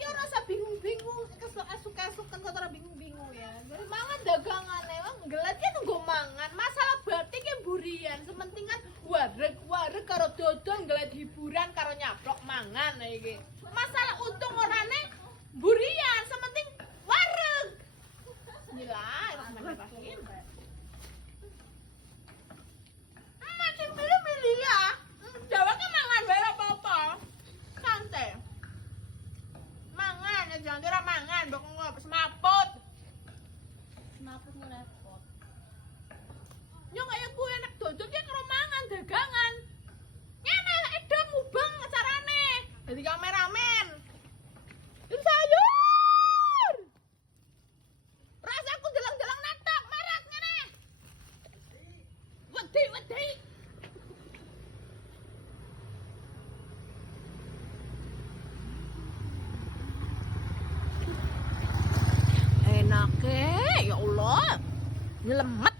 Ki ora usah bingung-bingung, kesuk-esuk kan kok ora bingung-bingung ya. Jadi mangan dagangane, wong nggelet ki nunggu mangan. Masalah batik ki burian, sementing kan wareg karo dodol nggelet hiburan karo nyaplok mangan iki. Masalah untung orane burian, sementing wareg. Bismillahirrahmanirrahim. Makin milih ya. Jawa kan mangan wae ora apa-apa. Santai. Mangan ya jangan ora mangan, mbok ngop semaput. Semaput ngerepot. Yo kaya kuwi enak dodol ki karo mangan dagangan. Ngene edom mubeng carane. Dadi kameramen. Ini sayur. Rasaku deleng-deleng netok merek ngene. Wedi. Enake ya Allah. Nyelemet